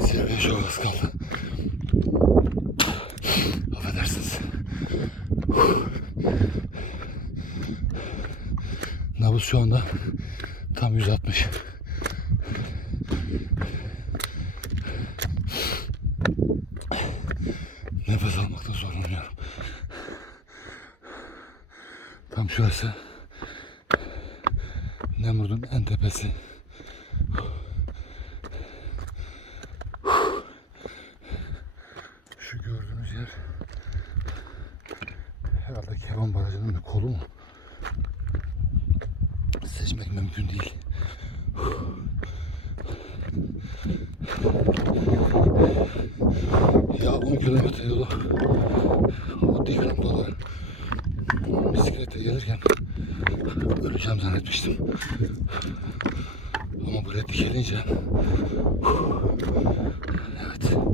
Zirveye çok az kaldı. Affedersiniz. Nabız şu anda tam 160. Nefes almakta zorlanıyorum. Tam şurası. Nemrut'un en tepesi. Şu gördüğünüz yer herhalde Keban Barajı'nın bir kolu mu? Seçmek mümkün değil. Ya 10 kilometre yolu o dik rampaları bisiklete gelirken öleceğim zannetmiştim. Ama buraya dikelince evet